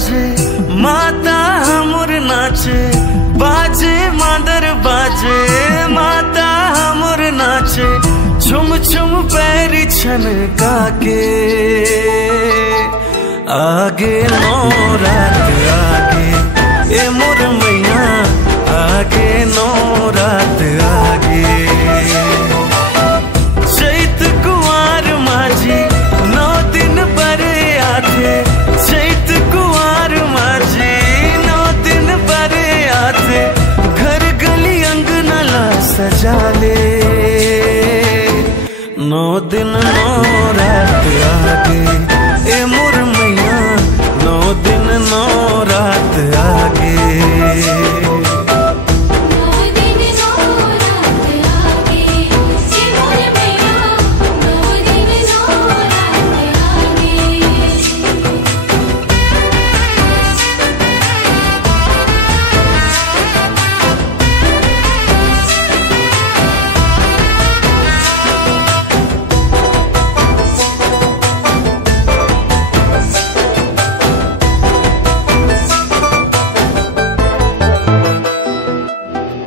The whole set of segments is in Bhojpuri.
बाजे माता हमर नाचे, बाजे मादर बाजे माता हमर नाचे, झुम झुम पैर छनका के। आगे नौ रात आगे ए मोर मैया, आगे नौ रात आगे। चैत कुंवर माझी 9 दिन बरे आथे, चैत कुंवर माझी 9 दिन बरे आथे, घर गली अंगना ला सजा ले। 9 दिन 9 रात आगे ए मोर मैया, 9 दिन 9 रात आगे।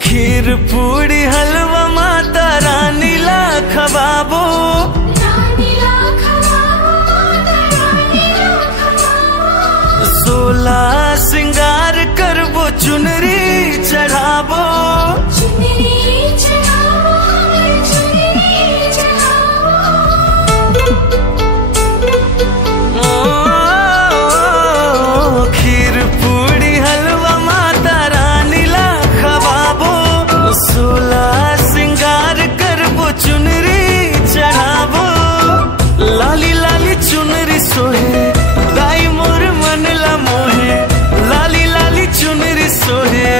खीर पूड़ी हलवा माता रानी ला खवाबो, 16 सिंगार करबो चुनरी चढ़ाबो। खीर पूड़ी हलवा माता रानी ला खवाबो, 16 सिंगार करबो चुनरी चढ़ाबो। लाली लाली चुनरी सोहे दाई मोर मन ला मोहे, लाली लाली चुनरी सोहे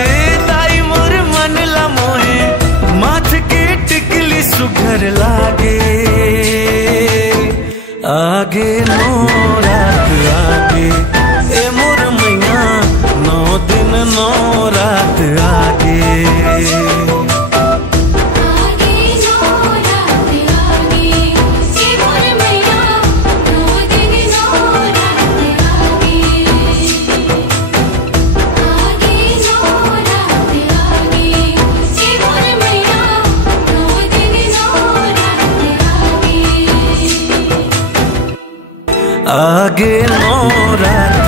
दाई मोर मन ला मोहे, माथ के टिकली सुघर लागे। आगे 9 रात आगे ए मोर मैया, 9 दिन 9 रात आगे। आगे 9 रात